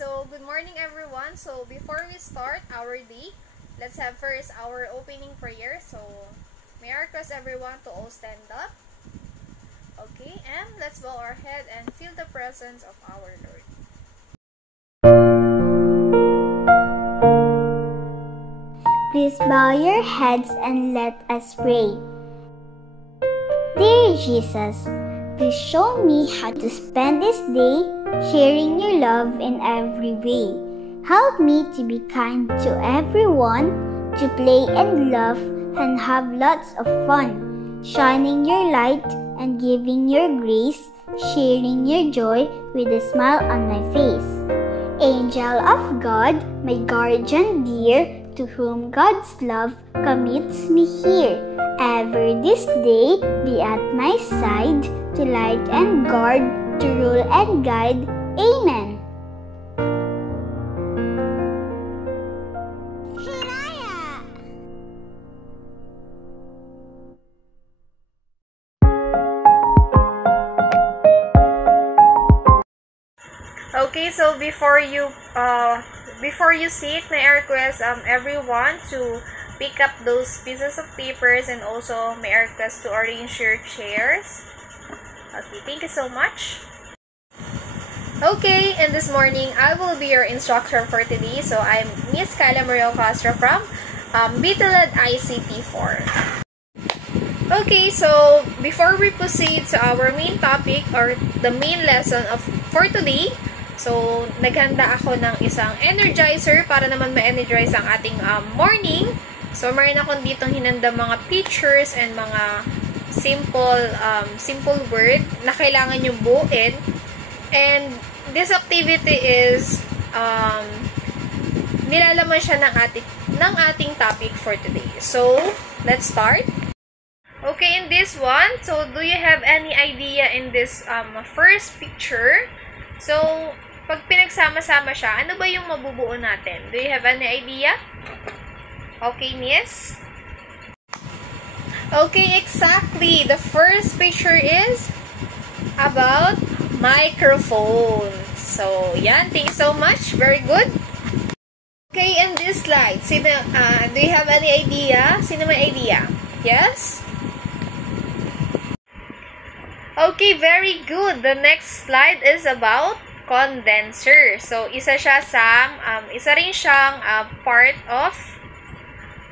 so good morning everyone. So before we start our day, let's have first our opening prayer. So may I request everyone to all stand up. Okay, and let's bow our head and feel the presence of our Lord. Please bow your heads and let us pray. Dear Jesus, please show me how to spend this day sharing your love in every way. Help me to be kind to everyone, to play and laugh and have lots of fun, shining your light and giving your grace, sharing your joy with a smile on my face. Angel of God, my guardian dear, to whom God's love commits me here. Ever this day be at my side, to light and guard, to rule and guide. Amen. Hiraya! Okay, so before you sit, may I request everyone to pick up those pieces of papers, and also may I request to arrange your chairs. Okay, thank you so much. Okay, and this morning I will be your instructor for today. So I'm Miss Kyla Mario Castro from BTLED ICT 4. Okay, so before we proceed to our main topic or the main lesson for today, so naghanda ako ng isang energizer para naman ma-energize ang ating morning. So meron akong ditong hinanda mga pictures and mga simple word na kailangan yung buuin. And this activity is nilalaman siya ng ating topic for today. So let's start. Okay, in this one, so do you have any idea in this first picture? So pag pinagsama-sama siya, ano ba yung mabubuo natin? Do you have any idea? Okay, miss? Okay, exactly. The first picture is about microphone. So, yan. Thank you so much. Very good. Okay, in this slide, do you have any idea? Sino may idea? Yes? Okay, very good. The next slide is about condenser. So, isa rin siyang part of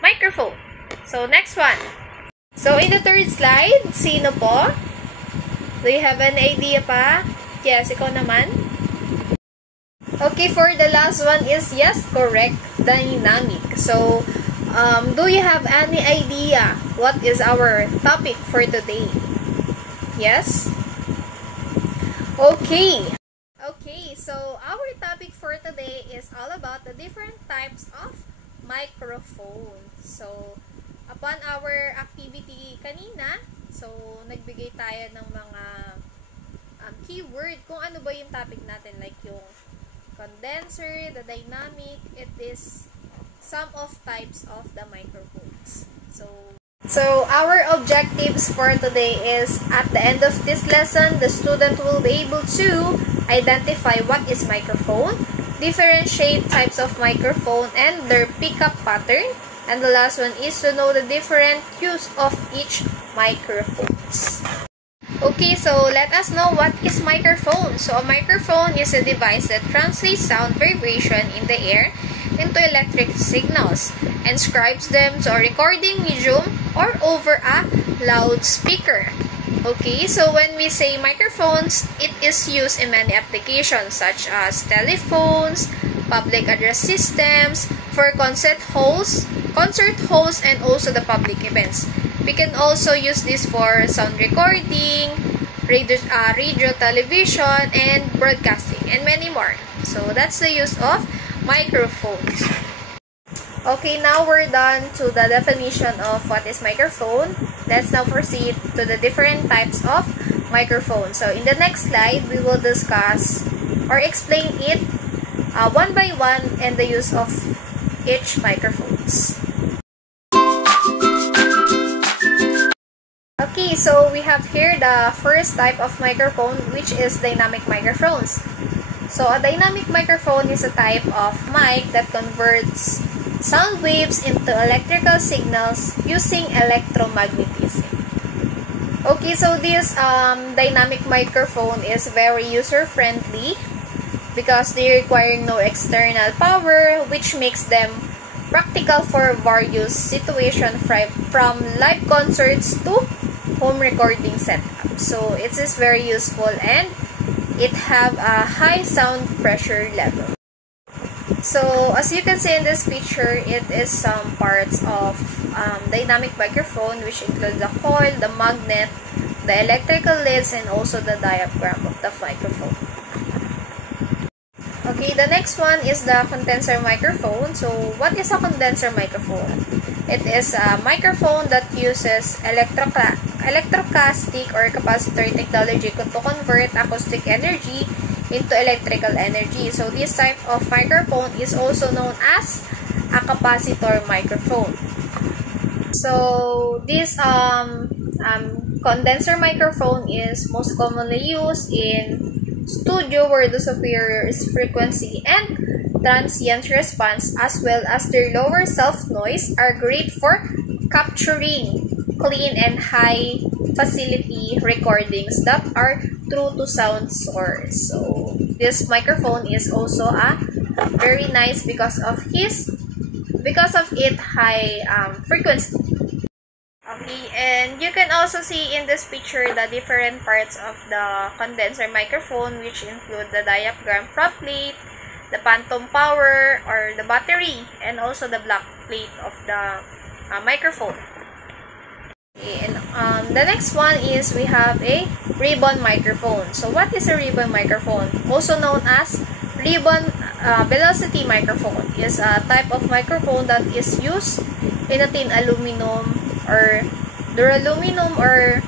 microphone. So, next one. So, in the third slide, sino po? Do you have an idea pa? Yes, ikaw naman. Okay, for the last one is, yes, correct, dynamic. So, do you have any idea what is our topic for today? Yes? Okay. Okay, so our topic for today is all about the different types of microphone. So, upon our activity kanina, so nagbigay tayo ng mga keyword kung ano ba yung topic natin, like yung condenser, the dynamic. It is some of types of the microphones. So our objectives for today is, at the end of this lesson, the student will be able to identify what is microphone, differentiate types of microphone and their pickup pattern, and the last one is to know the different use of each microphones. Okay, so let us know what is microphone. So a microphone is a device that translates sound vibration in the air into electric signals and scribes them to a recording medium or over a loudspeaker. Okay, so when we say microphones, it is used in many applications such as telephones, public address systems, for concert halls, and also the public events. We can also use this for sound recording, radio, television, and broadcasting, and many more. So that's the use of microphones. Okay, now we're done to the definition of what is microphone. Let's now proceed to the different types of microphone. So in the next slide, we will discuss or explain it one by one and the use of each microphones. Okay, so we have here the first type of microphone, which is dynamic microphones. So, a dynamic microphone is a type of mic that converts sound waves into electrical signals using electromagnetism. Okay, so this dynamic microphone is very user-friendly because they require no external power, which makes them practical for various situations from live concerts to home recording setup. So, it is very useful and it have a high sound pressure level. So, as you can see in this picture, it is some parts of dynamic microphone, which include the coil, the magnet, the electrical leads, and also the diaphragm of the microphone. Okay, the next one is the condenser microphone. So, what is a condenser microphone? It is a microphone that uses electrocaustic or capacitor technology to convert acoustic energy into electrical energy. So, this type of microphone is also known as a capacitor microphone. So, this condenser microphone is most commonly used in studio where the superior is frequency and transient response as well as their lower self-noise are great for capturing clean and high facility recordings that are true to sound source. So, this microphone is also a very nice because of its high frequency. Okay, and you can also see in this picture the different parts of the condenser microphone, which include the diaphragm prop plate, the phantom power or the battery, and also the black plate of the microphone. Okay, and the next one is we have a ribbon microphone. So what is a ribbon microphone? Also known as ribbon velocity microphone. Is a type of microphone that is used in a thin aluminum or duraluminum or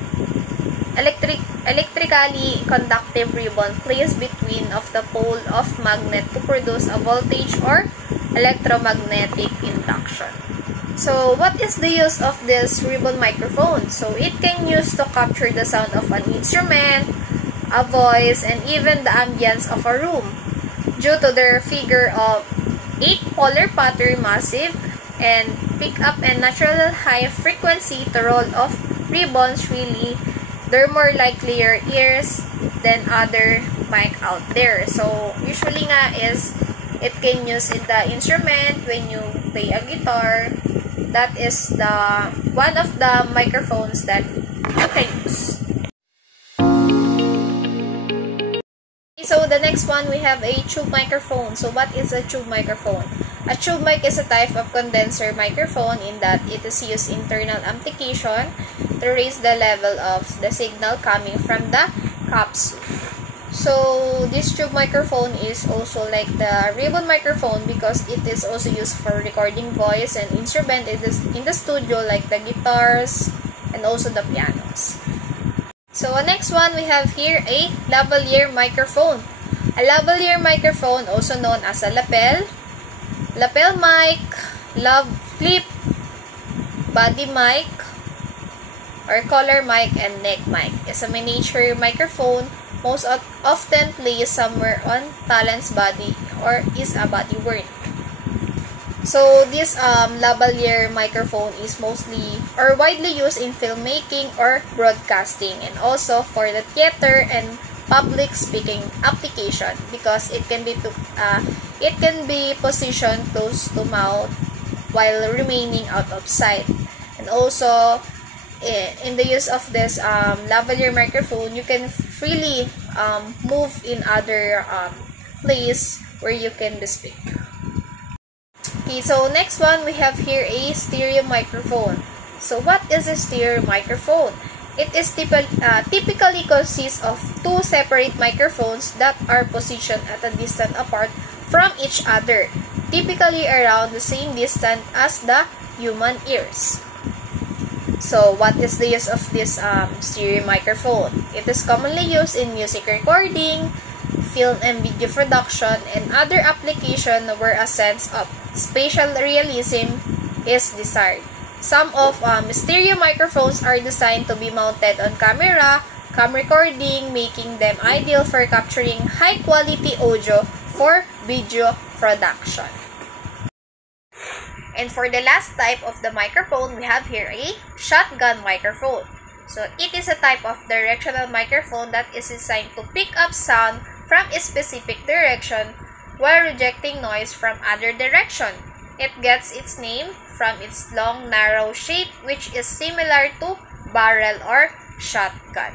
electrically conductive ribbon placed between of the pole of magnet to produce a voltage or electromagnetic induction. So, what is the use of this ribbon microphone? So, it can use to capture the sound of an instrument, a voice, and even the ambience of a room. Due to their figure of 8 polar pattern massive and pick up and natural high frequency to roll off ribbons, really they're more likely your ears than other mic out there. So usually nga is it can use in the instrument when you play a guitar. That is the one of the microphones that you can use. So the next one we have a tube microphone. So what is a tube microphone? A tube mic is a type of condenser microphone in that it is used internal amplification to raise the level of the signal coming from the capsule. So this tube microphone is also like the ribbon microphone because it is also used for recording voice and instrument in the studio like the guitars and also the pianos. So next one we have here a lavalier microphone. A lavalier microphone, also known as a lapel mic, lav clip, body mic, or collar mic, and neck mic, is a miniature microphone most often placed somewhere on talent's body or is a body worn. So this lavalier microphone is mostly or widely used in filmmaking or broadcasting and also for the theater and public speaking application because it can be positioned close to mouth while remaining out of sight. And also in the use of this lavalier microphone, you can freely move in other place where you can speak. Okay, so next one we have here a stereo microphone. So what is a stereo microphone? It is typically consists of two separate microphones that are positioned at a distance apart from each other, typically around the same distance as the human ears. So, what is the use of this stereo microphone? It is commonly used in music recording, film and video production, and other applications where a sense of spatial realism is desired. Some of stereo microphones are designed to be mounted on camera, cam recording, making them ideal for capturing high-quality audio for video production. And for the last type of the microphone, we have here a shotgun microphone. So it is a type of directional microphone that is designed to pick up sound from a specific direction while rejecting noise from other direction. It gets its name from its long, narrow shape, which is similar to barrel or shotgun.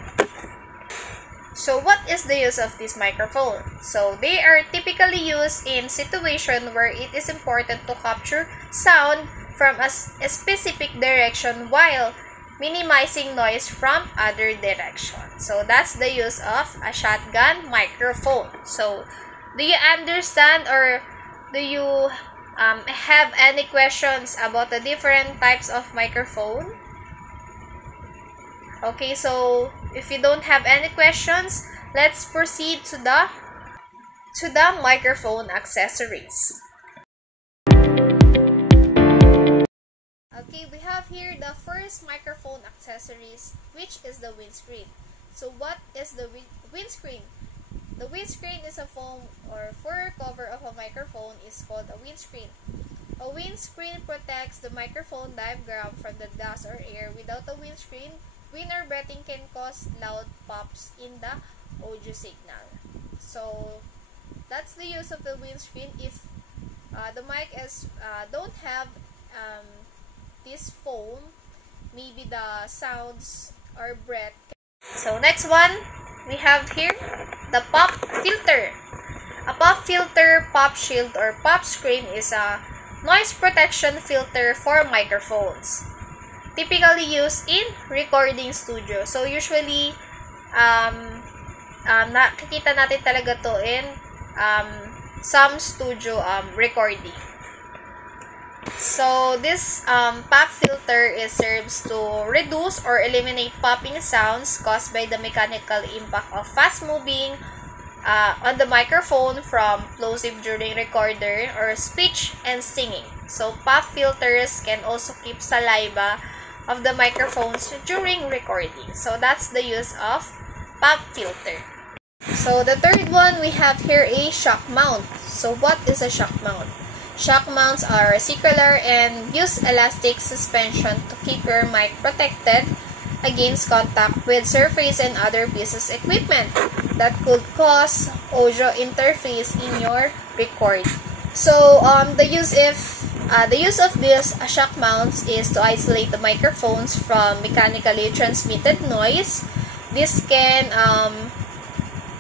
So what is the use of this microphone? So they are typically used in situations where it is important to capture sound from a specific direction while minimizing noise from other directions. So that's the use of a shotgun microphone. So do you understand, or do you have any questions about the different types of microphone? Okay, so if you don't have any questions, let's proceed to the microphone accessories. Okay, we have here the first microphone accessories, which is the windscreen. So what is the windscreen? The windscreen is a foam or fur cover of a microphone is called a windscreen. A windscreen protects the microphone diaphragm from the dust or air. Without a windscreen, wind or breathing can cause loud pops in the audio signal. So that's the use of the windscreen. If the mic is don't have this foam, maybe the sounds or breath. So next one, we have here the pop filter. A pop filter, pop shield, or pop screen is a noise protection filter for microphones. Typically used in recording studio. So usually, nakikita natin talaga to in some studio recording. So this pop filter serves to reduce or eliminate popping sounds caused by the mechanical impact of fast moving on the microphone from plosive during recorder or speech and singing. So pop filters can also keep saliva of the microphones during recording. So that's the use of pop filter. So the third one, we have here a shock mount. So what is a shock mount? Shock mounts are circular and use elastic suspension to keep your mic protected against contact with surface and other pieces of equipment that could cause audio interference in your recording. So the use of these shock mounts is to isolate the microphones from mechanically transmitted noise. This can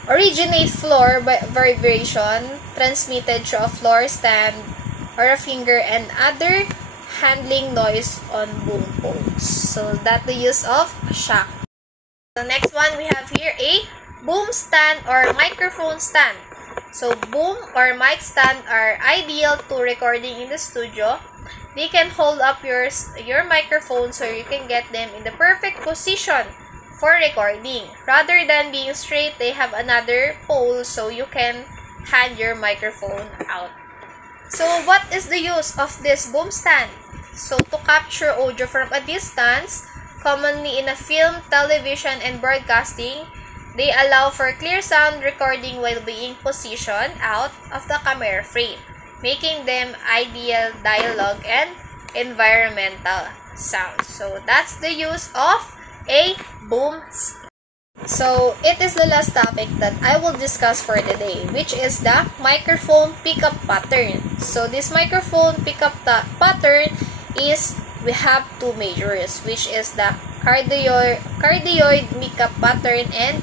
originate floor vibration transmitted through a floor stand or a finger and other handling noise on boom poles. So that's the use of shock. The next one, we have here a boom stand or microphone stand. So boom or mic stand are ideal to recording in the studio. They can hold up your microphone so you can get them in the perfect position for recording. Rather than being straight, they have another pole so you can hand your microphone out. So what is the use of this boom stand? So to capture audio from a distance, commonly in a film, television, and broadcasting, they allow for clear sound recording while being positioned out of the camera frame, making them ideal dialogue and environmental sounds. So that's the use of a boom stand. So, it is the last topic that I will discuss for today, which is the microphone pickup pattern. So, this microphone pickup pattern is, we have two majors, which is the cardioid pickup pattern and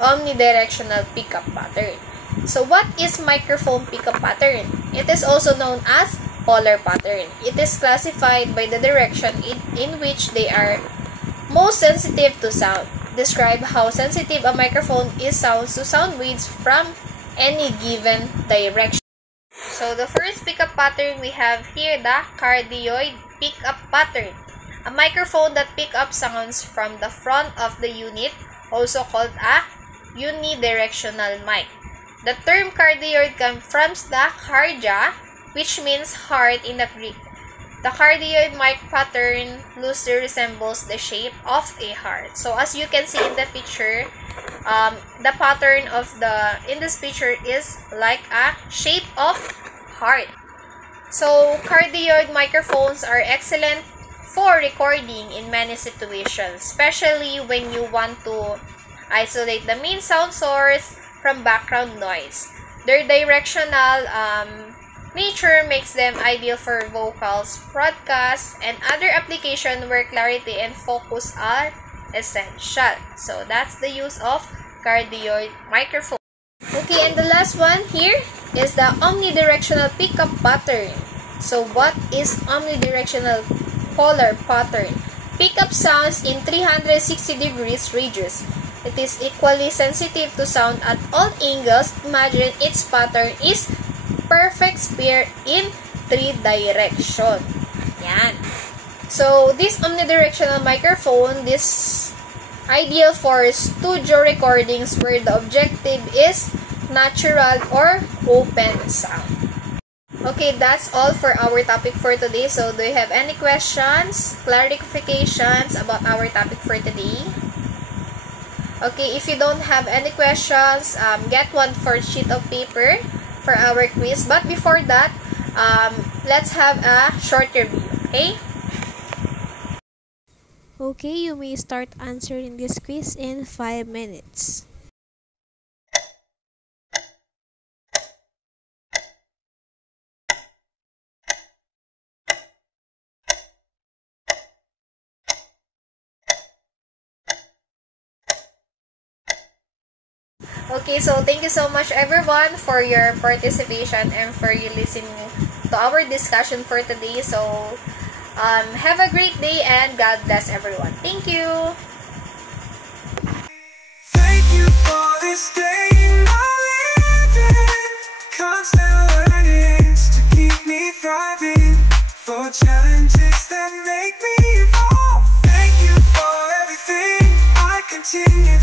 omnidirectional pickup pattern. So, what is microphone pickup pattern? It is also known as polar pattern. It is classified by the direction in which they are most sensitive to sound. Describe how sensitive a microphone sounds to sound waves from any given direction. So the first pickup pattern we have here, the cardioid pickup pattern. A microphone that picks up sounds from the front of the unit, also called a unidirectional mic. The term cardioid comes from the cardia, which means heart in the Greek. The cardioid mic pattern loosely resembles the shape of a heart. So as you can see in the picture, the pattern of in this picture is like a shape of heart. So cardioid microphones are excellent for recording in many situations, especially when you want to isolate the main sound source from background noise. Their directional nature makes them ideal for vocals, broadcasts, and other applications where clarity and focus are essential. So that's the use of cardioid microphone. Okay, and the last one here is the omnidirectional pickup pattern. So what is omnidirectional polar pattern? Pickup sounds in 360 degrees radius. It is equally sensitive to sound at all angles. Imagine its pattern is perfect sphere in 3 direction. Yan. So this omnidirectional microphone, this ideal for studio recordings where the objective is natural or open sound. Okay, that's all for our topic for today. So do you have any questions, clarifications about our topic for today? Okay, if you don't have any questions, get one for sheet of paper for our quiz. But before that, let's have a short review, okay? Okay, you may start answering this quiz in 5 minutes. Okay, so thank you so much everyone for your participation and for you listening to our discussion for today. So, have a great day and God bless everyone. Thank you! Thank you for this day I live in. Constant learnings to keep me thriving. For challenges that make me evolve. Thank you for everything I continue